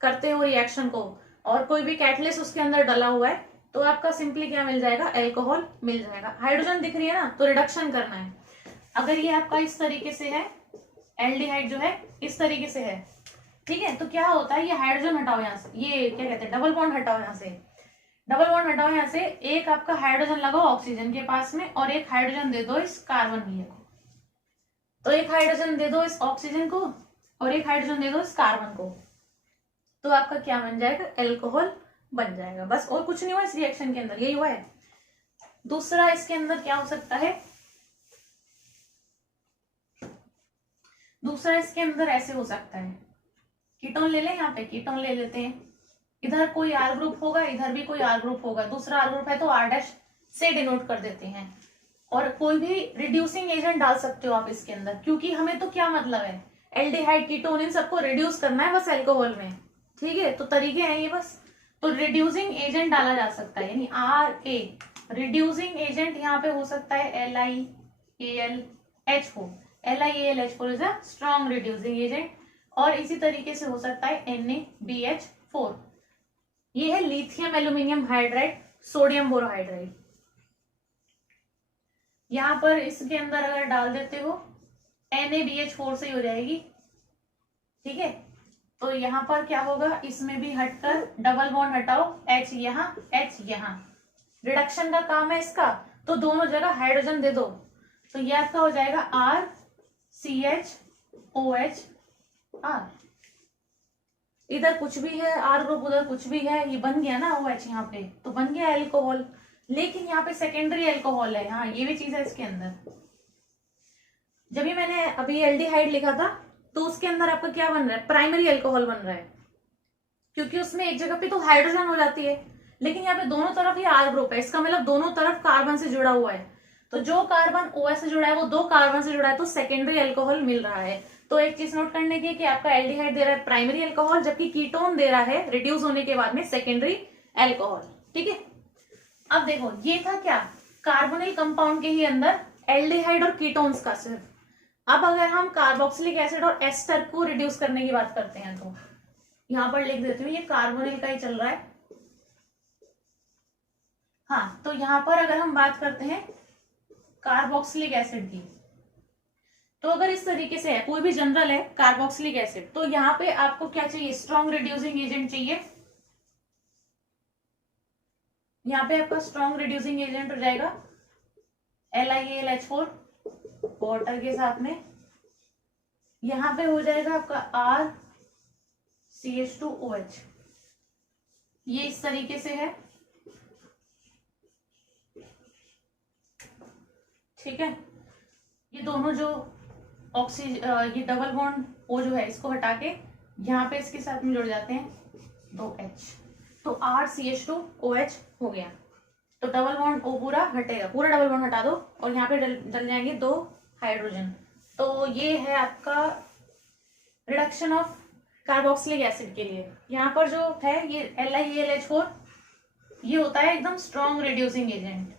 करते हो रिएक्शन को और कोई भी कैटलिस्ट उसके अंदर डला हुआ है, तो आपका सिंपली क्या मिल जाएगा, अल्कोहल मिल जाएगा। हाइड्रोजन दिख रही है ना, तो रिडक्शन करना है। अगर ये आपका इस तरीके से है, एल्डिहाइड जो है इस तरीके से है, ठीक है, तो क्या होता है, ये हाइड्रोजन हटाओ यहाँ से, ये क्या कहते हैं, डबल बॉन्ड हटाओ यहाँ से, डबल बॉन्ड हटाओ यहाँ से, एक आपका हाइड्रोजन लगाओ ऑक्सीजन के पास में और एक हाइड्रोजन दे दो इस कार्बन को। तो एक हाइड्रोजन दे दो इस ऑक्सीजन को और एक हाइड्रोजन दे दो इस कार्बन को, तो आपका क्या बन जाएगा, अल्कोहल बन जाएगा। बस और कुछ नहीं हुआ इस रिएक्शन के अंदर, यही हुआ है। दूसरा इसके अंदर क्या हो सकता है, दूसरा इसके अंदर ऐसे हो सकता है, कीटोन ले लें, यहाँ पे कीटोन ले लेते हैं, इधर कोई R ग्रुप होगा, इधर भी कोई R ग्रुप होगा, दूसरा R ग्रुप है तो R' से डिनोट कर देते हैं। और कोई भी रिड्यूसिंग एजेंट डाल सकते हो आप इसके अंदर, क्योंकि हमें तो क्या मतलब है, एल्डिहाइड, कीटोन, इन सबको रिड्यूस करना है बस अल्कोहल में, ठीक है। तो तरीके हैं ये बस। तो रिड्यूसिंग एजेंट डाला जा सकता है, यानी RA रिड्यूसिंग एजेंट यहाँ पे हो सकता है LiAlH4, LiAlH4 is a strong reducing agent. और इसी तरीके से हो सकता है NaBH4, ये है lithium aluminium hydride, sodium borohydride. यहां पर इसके अंदर अगर डाल देते हो NaBH4 से ही हो जाएगी, ठीक है। तो यहाँ पर क्या होगा, इसमें भी हटकर डबल बॉन्ड हटाओ, H यहाँ, H यहाँ, रिडक्शन का काम है इसका, तो दोनों जगह हाइड्रोजन दे दो, तो यह आपका हो जाएगा RCHOH R। इधर कुछ भी है R ग्रुप, उधर कुछ भी है, ये बन गया ना OH यहाँ पे, तो बन गया अल्कोहल। लेकिन यहाँ पे सेकेंडरी अल्कोहल है, हाँ ये भी चीज है इसके अंदर। जब भी मैंने अभी एल्डिहाइड लिखा था तो उसके अंदर आपका क्या बन रहा है, प्राइमरी अल्कोहल बन रहा है, क्योंकि उसमें एक जगह पे तो हाइड्रोजन हो जाती है, लेकिन यहाँ पे दोनों तरफ ये R ग्रुप है, इसका मतलब दोनों तरफ कार्बन से जुड़ा हुआ है। तो जो कार्बन OH से जुड़ा है वो दो कार्बन से जुड़ा है, तो सेकेंडरी अल्कोहल मिल रहा है। तो एक चीज नोट करने की कि आपका एल्डिहाइड दे रहा है प्राइमरी अल्कोहल, जबकि कीटोन दे रहा है रिड्यूस होने के बाद में सेकेंडरी अल्कोहल। ठीक है, अब देखो ये था क्या, कार्बोनिल कंपाउंड के ही अंदर एल्डिहाइड और कीटोन्स का सिर्फ। अब अगर हम कार्बोक्सिलिक एसिड और एस्टर को रिड्यूस करने की बात करते हैं तो यहां पर लिख देती हूँ, ये कार्बोनिल का ही चल रहा है। हाँ, तो यहां पर अगर हम बात करते हैं कार्बोक्सिलिक एसिड की, तो अगर इस तरीके से है, कोई भी जनरल है कार्बोक्सिलिक एसिड, तो यहाँ पे आपको क्या चाहिए, स्ट्रॉन्ग रिड्यूसिंग एजेंट चाहिए। यहाँ पे आपका स्ट्रॉन्ग रिड्यूसिंग एजेंट हो जाएगा LiAlH4 वाटर के साथ में। यहाँ पे हो जाएगा आपका RCH2OH, ये इस तरीके से है। ठीक है, ये दोनों जो ऑक्सीजन, ये डबल बॉन्ड O जो है इसको हटा के यहाँ पे इसके साथ में जुड़ जाते हैं 2H, तो RCH2OH हो गया। तो डबल बॉन्ड O पूरा हटेगा, पूरा डबल बॉन्ड हटा दो और यहाँ पे डल जाएंगे 2 हाइड्रोजन। तो ये है आपका रिडक्शन ऑफ कार्बोक्सिलिक एसिड के लिए। यहाँ पर जो है ये LiAlH4, ये होता है एकदम स्ट्रॉन्ग रिड्यूसिंग एजेंट।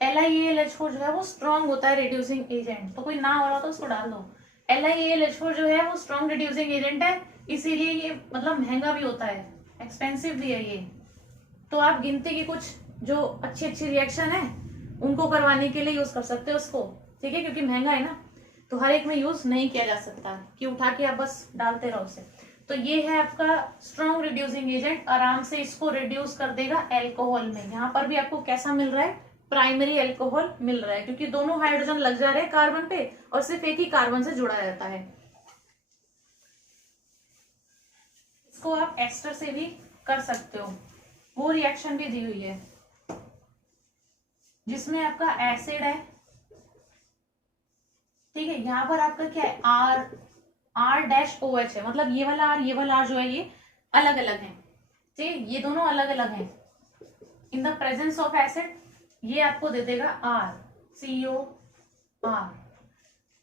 LiAlH4 जो है वो स्ट्रॉन्ग होता है रिड्यूसिंग एजेंट, तो कोई ना हो रहा तो उसको डाल दो। LiAlH4 जो है वो स्ट्रॉन्ग रिड्यूसिंग एजेंट है, इसीलिए ये मतलब महंगा भी होता है, एक्सपेंसिव भी है ये। तो आप गिनती की कुछ जो अच्छी अच्छी रिएक्शन है उनको करवाने के लिए यूज कर सकते हो उसको। ठीक है, क्योंकि महंगा है ना, तो हर एक में यूज नहीं किया जा सकता कि उठा के आप बस डालते रहो उसे। तो ये है आपका स्ट्रॉन्ग रिड्यूसिंग एजेंट, आराम से इसको रिड्यूस कर देगा अल्कोहल में। यहाँ पर भी आपको कैसा मिल रहा है, प्राइमरी अल्कोहल मिल रहा है, क्योंकि दोनों हाइड्रोजन लग जा रहे हैं कार्बन पे और सिर्फ एक ही कार्बन से जुड़ा रहता है। इसको आप एस्टर से भी कर सकते हो, वो रिएक्शन भी दी हुई है जिसमें आपका एसिड है। ठीक है, यहाँ पर आपका क्या है, R-OH है, मतलब ये वाला R जो है ये अलग अलग है। ठीक है, ये दोनों अलग अलग हैं। इन द प्रेजेंस ऑफ एसिड ये आपको दे देगा RCOR।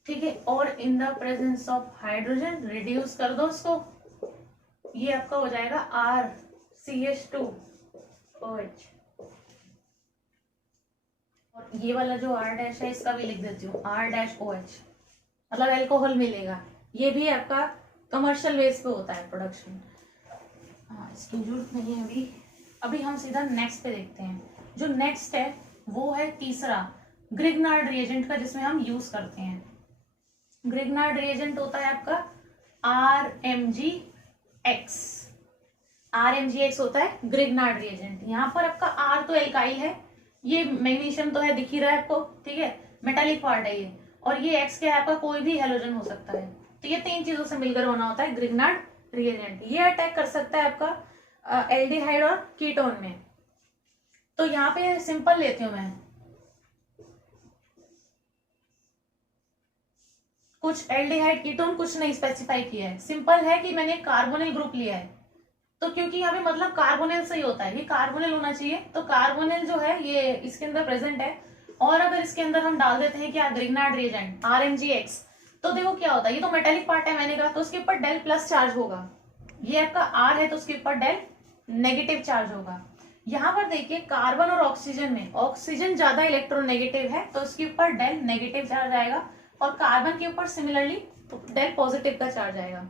ठीक है, और इन the presence of hydrogen reduce कर दो इसको, ये आपका हो जाएगा RCH2OH। और ये वाला जो R- है इसका भी लिख देती हूँ R-OH, मतलब अल्कोहल मिलेगा। ये भी आपका कमर्शियल बेस पे होता है प्रोडक्शन। हाँ, इसकी जरूरत नहीं है अभी। अभी हम सीधा नेक्स्ट पे देखते हैं। जो नेक्स्ट है वो है तीसरा ग्रिग्नार्ड रिएजेंट का, जिसमें हम यूज करते हैं। ग्रिग्नार्ड रिएजेंट होता है आपका RMgX। RMgX होता है ग्रिग्नार्ड रिएजेंट। यहाँ पर आपका R तो एल्काइल है, ये मैग्नीशियम तो है, दिख ही रहा है आपको। ठीक है, मेटालिक पार्ट है ये, और ये X क्या है आपका, कोई भी हेलोजन हो सकता है। तो ये तीन चीजों से मिलकर बना होता है ग्रिग्नार्ड रिएजेंट। ये अटैक कर सकता है आपका एल्डिहाइड और कीटोन में। तो यहाँ पे सिंपल लेती हूं मैं, कुछ एल्डिहाइड कीटोन कुछ नहीं स्पेसिफाई किया है, सिंपल है कि मैंने कार्बोनिल ग्रुप लिया है। तो क्योंकि यहाँ पे मतलब कार्बोनिल से ही होता है, ये कार्बोनिल होना चाहिए, तो कार्बोनिल जो है ये इसके अंदर प्रेजेंट है। और अगर इसके अंदर हम डाल देते हैं क्या, ग्रिग्नार्ड रिएजेंट RMgX, तो देखो क्या होता है, ये तो मेटालिक पार्ट है मैंने कहा, तो उसके ऊपर डेल प्लस चार्ज होगा। ये आपका R है तो उसके ऊपर डेल नेगेटिव चार्ज होगा। यहाँ पर देखिए कार्बन और ऑक्सीजन में ऑक्सीजन ज्यादा इलेक्ट्रोनेगेटिव है तो उसके ऊपर डेल नेगेटिव चार्ज आएगा, और कार्बन के ऊपर सिमिलरली डेल पॉजिटिव का चार्ज आएगा।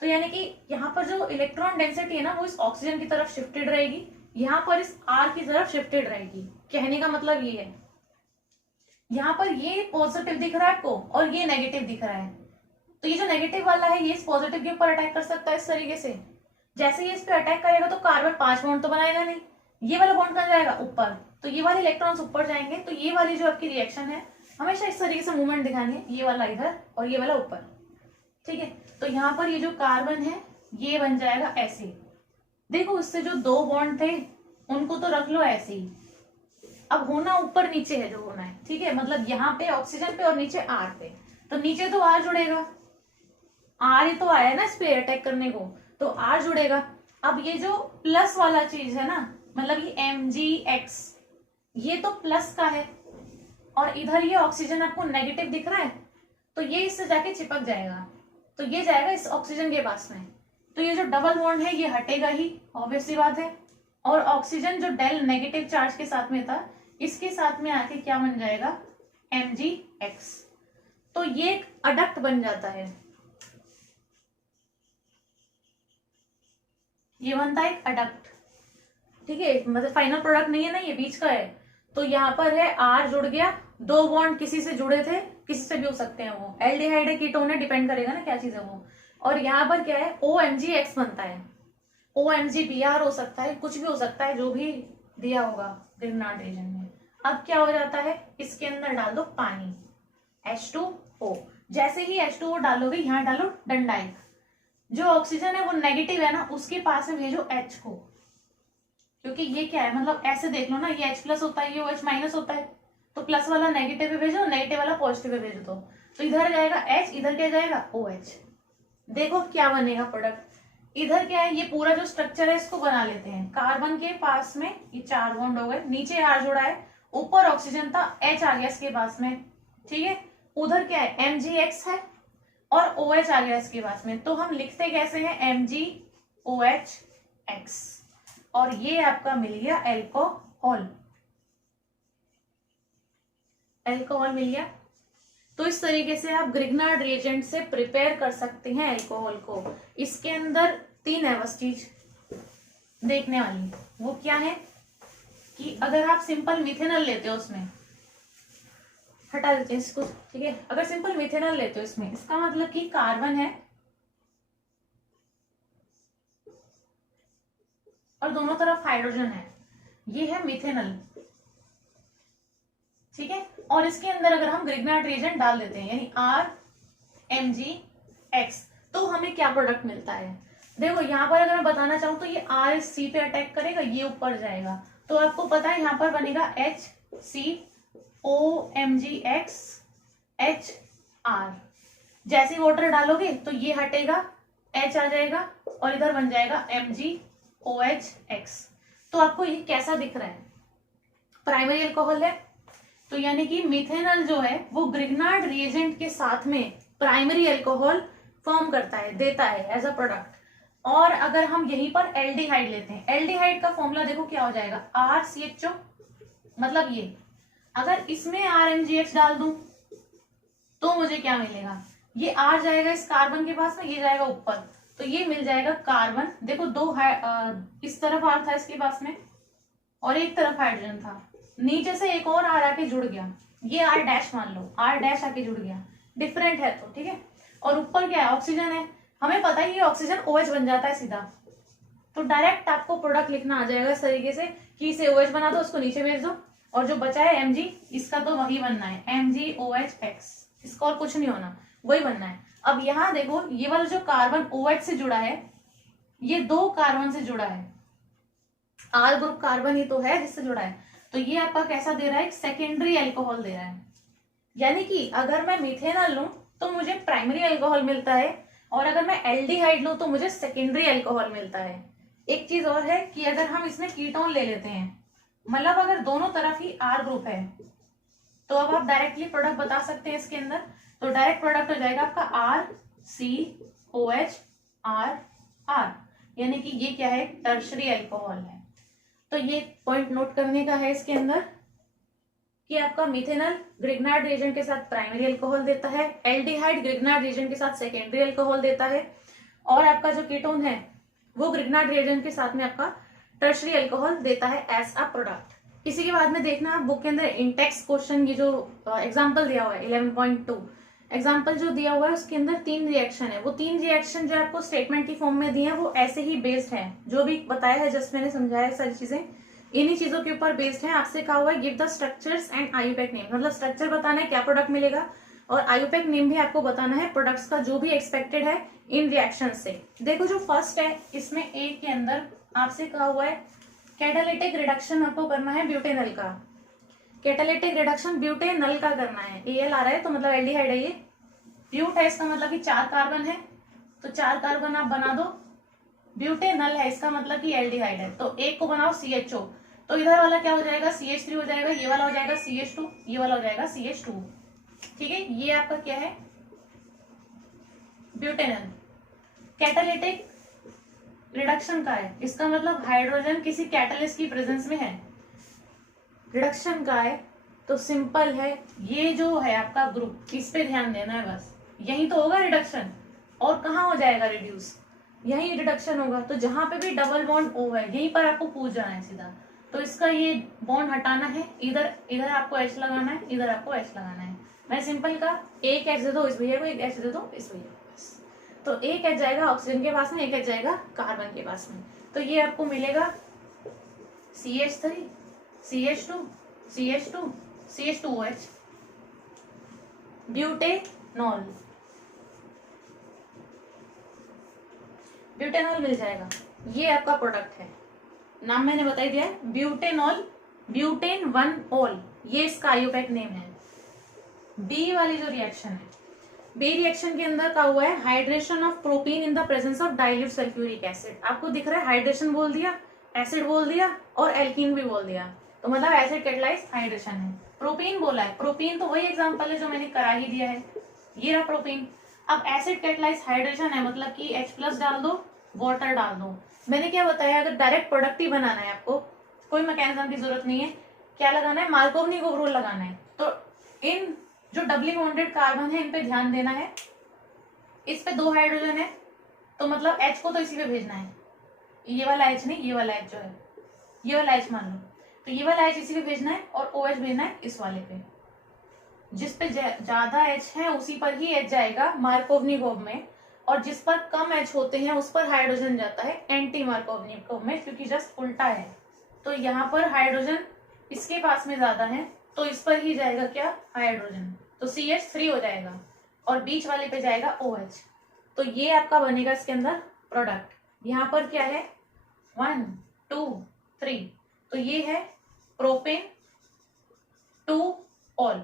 तो यानी कि यहाँ पर जो इलेक्ट्रॉन डेंसिटी है ना वो इस ऑक्सीजन की तरफ शिफ्टेड रहेगी, यहाँ पर इस R की तरफ शिफ्टेड रहेगी। कहने का मतलब ये है, यहाँ पर ये पॉजिटिव दिख रहा है आपको और ये नेगेटिव दिख रहा है, तो ये जो नेगेटिव वाला है ये इस पॉजिटिव के ऊपर अटैक कर सकता है इस तरीके से। जैसे ये इस पे अटैक करेगा तो कार्बन 5 बॉन्ड तो बनाएगा नहीं, ये वाला बॉन्ड कहाँ जाएगा, ऊपर, तो ये वाले इलेक्ट्रॉन्स ऊपर जाएंगे। तो ये वाली जो आपकी रिएक्शन है हमेशा इस तरीके से मूवमेंट दिखानी है, ये वाला इधर और ये वाला ऊपर। ठीक है, तो यहाँ पर ये जो कार्बन है ये बन जाएगा ऐसे। देखो इससे जो 2 बॉन्ड थे उनको तो रख लो ऐसे ही, अब होना ऊपर नीचे है जो होना है। ठीक है, मतलब यहाँ पे ऑक्सीजन पे और नीचे R पे, तो नीचे तो R जुड़ेगा, R ही तो आया है ना इस पे अटैक करने को, तो R जुड़ेगा। अब ये जो प्लस वाला चीज है ना, मतलब ये MgX, ये तो प्लस का है, और इधर ये ऑक्सीजन आपको नेगेटिव दिख रहा है, तो ये इससे जाके चिपक जाएगा, तो ये जाएगा इस ऑक्सीजन के पास में, तो ये जो डबल बॉन्ड है ये हटेगा ही, ऑब्वियस सी बात है। और ऑक्सीजन जो डेल नेगेटिव चार्ज के साथ में था, इसके साथ में आके क्या बन जाएगा, MgX, तो ये एक अडक्ट बन जाता है, ये बनता है एक अडक्ट, ठीक है, मतलब फाइनल प्रोडक्ट नहीं है ना, ये बीच का है। तो यहाँ पर है R जुड़ गया, दो बॉन्ड किसी से जुड़े थे, किसी से भी हो सकते हैं, वो एल्डिहाइड है कीटोन है, डिपेंड करेगा ना क्या चीज है वो। और यहाँ पर क्या है, OMgX बनता है, OMgBr हो सकता है, कुछ भी हो सकता है, जो भी दिया होगा ग्रिग्नार्ड रीजन में। अब क्या हो जाता है, इसके अंदर डाल दो पानी, H2O, जैसे ही H2O डालोगे यहाँ डालो डंडाइक, जो ऑक्सीजन है वो नेगेटिव है ना, उसके पास में भेजो H को, क्योंकि ये क्या है, मतलब ऐसे देख लो ना, ये H प्लस होता है, ये OH माइनस होता है, तो प्लस वाला नेगेटिव पे भेजो, नेगेटिव वाला पॉजिटिव पे भेजो, तो इधर जाएगा H, इधर क्या जाएगा OH। देखो क्या बनेगा प्रोडक्ट, इधर क्या है, ये पूरा जो स्ट्रक्चर है इसको बना लेते हैं, कार्बन के पास में ये 4 बॉन्ड हो गए, नीचे R जोड़ा है, ऊपर ऑक्सीजन था, H आ गया इसके पास में, ठीक है, उधर क्या है MgX है और OH आ गया इसके पास में, तो हम लिखते कैसे हैं, MgOH और ये आपका मिल गया एल्कोहल, एल्कोहल मिल गया। तो इस तरीके से आप ग्रिग्नार्ड रिएजेंट से प्रिपेयर कर सकते हैं एल्कोहल को। इसके अंदर 3 है बस चीज देखने वाली, वो क्या है कि अगर आप सिंपल मिथेनॉल लेते हो, उसमें हटा देते हैं इसको, ठीक है, अगर सिंपल मिथेनॉल लेते हो इसमें, इसका मतलब कि कार्बन है और दोनों तरफ हाइड्रोजन है, ये है मिथेनॉल, ठीक है, और इसके अंदर अगर हम ग्रिग्नार्ड रिएजेंट डाल देते हैं यानी RMgX, तो हमें क्या प्रोडक्ट मिलता है। देखो यहाँ पर अगर मैं बताना चाहूँ तो ये R इस C पे अटैक करेगा, ये ऊपर जाएगा, तो आपको पता है यहाँ पर बनेगा HCOMgX HR, जैसे वाटर डालोगे तो ये हटेगा, H आ जाएगा और इधर बन जाएगा MgOHX। तो आपको ये कैसा दिख रहा है, प्राइमरी अल्कोहल है, तो यानी कि मिथेनॉल जो है वो ग्रिग्नार्ड रिएजेंट के साथ में प्राइमरी अल्कोहल फॉर्म करता है, देता है एज अ प्रोडक्ट। और अगर हम यहीं पर एल्डिहाइड लेते हैं, एल्डिहाइड का फॉर्मूला देखो क्या हो जाएगा, RCHO, मतलब ये अगर इसमें RMgX डाल दूं तो मुझे क्या मिलेगा, ये R जाएगा इस कार्बन के पास में, ये जाएगा ऊपर, तो ये मिल जाएगा कार्बन। देखो इस तरफ R था इसके पास में और एक तरफ हाइड्रोजन था, नीचे से एक और R आके जुड़ गया, ये R डैश मान लो, R डैश आके जुड़ गया, डिफरेंट है तो, ठीक है, और ऊपर क्या है, ऑक्सीजन है, हमें पता है ये ऑक्सीजन OH बन जाता है सीधा, तो डायरेक्ट आपको प्रोडक्ट लिखना आ जाएगा इस तरीके से कि इसे OH बना दो, उसको नीचे भेज दो, और जो बचा है Mg, इसका तो वही बनना है MgOHX, इसका और कुछ नहीं होना, वही बनना है। अब यहाँ देखो ये वाला जो कार्बन OH से जुड़ा है, ये 2 कार्बन से जुड़ा है, R ग्रुप कार्बन ही तो है जिससे जुड़ा है, तो ये आपका कैसा दे रहा है, एक सेकेंडरी अल्कोहल दे रहा है। यानी कि अगर मैं मिथेनॉल लूं तो मुझे प्राइमरी अल्कोहल मिलता है, और अगर मैं एल्डिहाइड लूं तो मुझे सेकेंडरी अल्कोहल मिलता है। एक चीज और है कि अगर हम इसमें कीटोन ले लेते हैं, मतलब अगर दोनों तरफ ही R ग्रुप है, तो अब आप डायरेक्टली प्रोडक्ट बता सकते हैं इसके अंदर, तो डायरेक्ट प्रोडक्ट हो जाएगा आपका RCOH R, यानी कि ये क्या है, टर्शरी अल्कोहल है। तो ये पॉइंट नोट करने का है इसके अंदर कि आपका मिथेनॉल ग्रिग्नार्ड रिएजेंट के साथ प्राइमरी अल्कोहल देता है, एल्डिहाइड ग्रिग्नार्ड रिएजेंट के साथ सेकेंडरी अल्कोहल देता है, और आपका जो कीटोन है वो ग्रिग्नार्ड रिएजेंट के साथ में आपका टर्शरी अल्कोहल देता है एज अ प्रोडक्ट। इसी के बाद में देखना आप बुक के अंदर इंटेक्स क्वेश्चन, ये जो एग्जाम्पल दिया हुआ है 11.2 एग्जाम्पल जो दिया हुआ है उसके अंदर 3 रिएक्शन है, वो 3 रिएक्शन जो आपको स्टेटमेंट की फॉर्म में दिए हैं वो ऐसे ही बेस्ड है, जो भी बताया है जस्ट मैंने समझाया सारी चीजें इन्हीं चीजों के ऊपर बेस्ड है। आपसे कहा हुआ है give the structures and IUPAC name, मतलब स्ट्रक्चर बताना है क्या प्रोडक्ट मिलेगा, और आईयूपैक नेम भी आपको बताना है प्रोडक्ट्स का जो भी एक्सपेक्टेड है इन रिएक्शन से। देखो जो फर्स्ट है इसमें एक के अंदर आपसे कहा हुआ है कैटालिटिक रिडक्शन आपको करना है ब्यूटेनॉल का, कैटालिटिक रिडक्शन ब्यूटेनॉल का करना है, Al आ रहा है तो मतलब एल्डिहाइड है, ये ब्यूट है इसका मतलब कि 4 कार्बन है, तो 4 कार्बन आप बना दो, ब्यूटेनल है, इसका मतलब कि एल्डिहाइड है। तो एक को बनाओ CHO, तो इधर वाला क्या हो जाएगा CH3 हो जाएगा, ये वाला हो जाएगा CH2, ये वाला हो जाएगा CH2। ठीक है, ये आपका क्या है ब्यूटेनल। कैटालिटिक रिडक्शन का है, इसका मतलब हाइड्रोजन किसी कैटलिस्ट की प्रेजेंस में है। रिडक्शन का है तो सिंपल है, ये जो है आपका ग्रुप, इस पे ध्यान देना है बस, यही तो होगा रिडक्शन। और कहाँ हो जाएगा रिड्यूस, यही रिडक्शन होगा। तो जहां पे भी डबल बॉन्ड O है यहीं पर आपको पूछ जाना है सीधा। तो इसका ये बॉन्ड हटाना है, इधर इधर आपको H लगाना है, इधर आपको H लगाना है। मैं सिंपल का एक H दे दो इस भैया को, एक H दे दो इस भैया को, बस। तो एक H जाएगा ऑक्सीजन के पास में, एक H जाएगा कार्बन के पास में। तो ये आपको मिलेगा CH3 CH2 CH2 CH2OH, butanol. Butanol मिल जाएगा, ये आपका प्रोडक्ट है, नाम मैंने बता ही दिया है ब्यूटेनॉल, ब्यूटेन 1-ऑल, ये इसका आयोपैक नेम है। बी वाली जो रिएक्शन है, बी रिएक्शन के अंदर क्या हुआ है hydration of propene in the presence of dilute sulphuric acid. आपको दिख रहा है हाइड्रेशन बोल दिया, एसिड बोल दिया और एल्कीन भी बोल दिया, तो मतलब एसिड कैटलाइज हाइड्रेशन है। प्रोपीन बोला है, प्रोपीन तो वही एग्जांपल है जो मैंने करा ही दिया है, ये रहा प्रोपीन। अब एसिड कैटलाइज हाइड्रेशन है, मतलब कि H+ डाल दो, वाटर डाल दो। मैंने क्या बताया, अगर डायरेक्ट प्रोडक्ट ही बनाना है आपको, कोई मैकेनिज्म की जरूरत नहीं है, क्या लगाना है मार्कोवनी ग्रुप रूल लगाना है। तो इन जो डबली बॉन्डेड कार्बन है इन पे ध्यान देना है, इस पे 2 हाइड्रोजन है, तो मतलब H को तो इसी पे भेजना है, ये वाला H नहीं, ये वाला H जो है, ये वाला H मान लो, तो ये वाला H इसी पे भेजना है और OH भेजना है इस वाले पे। जिस पे ज्यादा H है उसी पर ही H जाएगा मार्कोवनी ग्रुप में, और जिस पर कम H होते हैं उस पर हाइड्रोजन जाता है एंटी मार्कोवनी ग्रुप में, क्योंकि जस्ट उल्टा है। तो यहाँ पर हाइड्रोजन इसके पास में ज्यादा है, तो इस पर ही जाएगा क्या हाइड्रोजन, तो CH3 हो जाएगा और बीच वाले पे जाएगा OH। तो ये आपका बनेगा इसके अंदर प्रोडक्ट। यहाँ पर क्या है 1 2 3, तो ये है प्रोपेन 2-ऑल,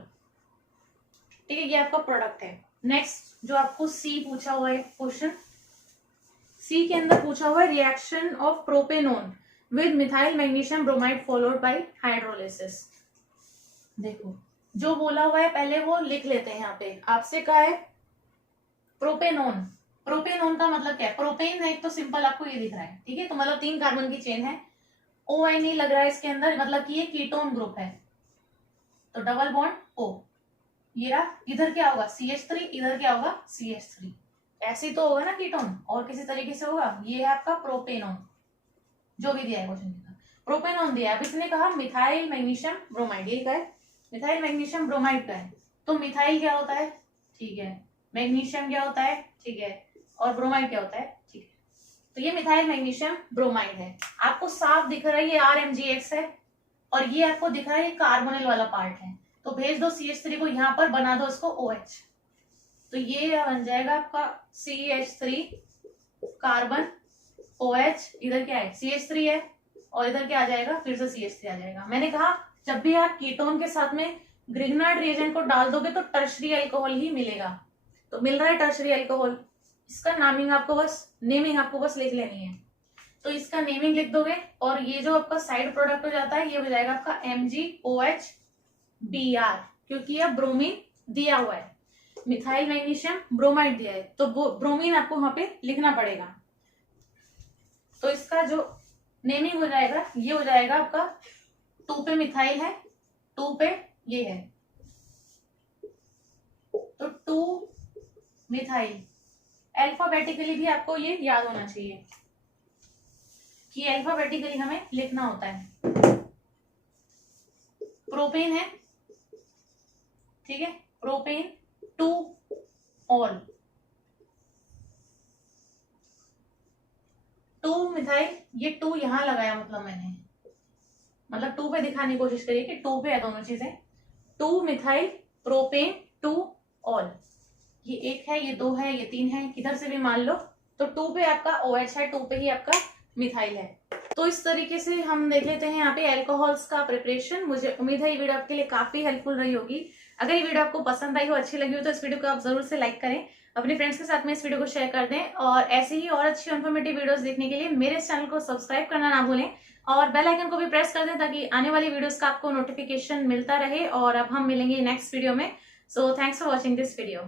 ठीक है, ये आपका प्रोडक्ट है। नेक्स्ट जो आपको C पूछा हुआ है क्वेश्चन, C के अंदर पूछा हुआ है reaction of propanone with methyl magnesium bromide followed by hydrolysis. देखो जो बोला हुआ है पहले वो लिख लेते हैं। यहाँ पे आपसे कहा है प्रोपेनोन, प्रोपेनोन का मतलब क्या है, प्रोपेन है तो सिंपल आपको ये दिख रहा है, ठीक है, तो मतलब 3 कार्बन की चेन है, OI नहीं लग रहा है इसके अंदर, मतलब कि ये कीटोन ग्रुप है, तो डबल बॉन्ड O, ये रहा, इधर क्या होगा CH3, इधर क्या होगा CH3, ऐसे तो होगा ना कीटोन, और किसी तरीके से होगा। ये है आपका प्रोपेनोन, जो भी दिया है क्वेश्चन में प्रोपेनोन दिया है। अब इसने कहा मिथाइल मैग्नीशियम ब्रोमाइड, ये का है मिथाइल मैग्नीशियम ब्रोमाइड का है, तो मिथाइल क्या होता है, ठीक है, मैग्नीशियम क्या होता है, ठीक है, और ब्रोमाइड क्या होता है, ठीक है, तो ये मिथाइल मैग्नीशियम ब्रोमाइड है। आपको साफ दिख रहा है ये RMgX है, और ये आपको दिख रहा है ये कार्बोनिल वाला पार्ट है, तो भेज दो CH3 को यहाँ पर, बना दो इसको OH, तो ये बन जाएगा आपका CH3 कार्बन OH, इधर क्या है CH3 है, और इधर क्या आ जाएगा फिर से CH3 आ जाएगा। मैंने कहा जब भी आप कीटोन के साथ में ग्रिग्नार्ड रिएजेंट को डाल दोगे तो टर्शरी अल्कोहल ही मिलेगा, तो मिल रहा है टर्शरी अल्कोहल, इसका नेमिंग आपको बस लिख लेनी है। तो इसका नेमिंग लिख दोगे, और ये जो आपका साइड प्रोडक्ट हो जाता है ये हो जाएगा आपका MgOH-Br, क्योंकि यह ब्रोमीन दिया हुआ है, मिथाइल मैग्नीशियम ब्रोमाइड दिया है, तो ब्रोमीन आपको वहां पे लिखना पड़ेगा। तो इसका जो नेमिंग हो जाएगा ये हो जाएगा आपका 2 पे मिथाइल है, 2 पे ये है, तो 2 मिथाइल। अल्फाबेटिकली भी आपको ये याद होना चाहिए कि अल्फाबेटिकली हमें लिखना होता है। प्रोपेन है, ठीक है, प्रोपेन 2-ऑल, 2 मिथाइल, ये 2 यहां लगाया, मतलब 2 पे दिखाने की कोशिश करिए कि 2 पे है दोनों चीजें। 2 मिथाइल प्रोपेन 2-ऑल, ये 1 है, ये 2 है, ये 3 है, किधर से भी मान लो, तो 2 पे आपका OH है, 2 पे ही आपका मिथाइल है। तो इस तरीके से हम देख लेते हैं यहाँ पे अल्कोहल्स का प्रिपरेशन। मुझे उम्मीद है ये वीडियो आपके लिए काफी हेल्पफुल रही होगी। अगर ये वीडियो आपको पसंद आई हो, अच्छी लगी हो, तो इस वीडियो को आप जरूर से लाइक करें अपने फ्रेंड्स के साथ में इस वीडियो को शेयर कर दें और ऐसे ही और अच्छी इन्फॉर्मेटिव वीडियोस देखने के लिए मेरे इस चैनल को सब्सक्राइब करना ना भूलें और बेल आइकन को भी प्रेस कर दें ताकि आने वाली वीडियोस का आपको नोटिफिकेशन मिलता रहे। और अब हम मिलेंगे नेक्स्ट वीडियो में। So thanks for watching this video.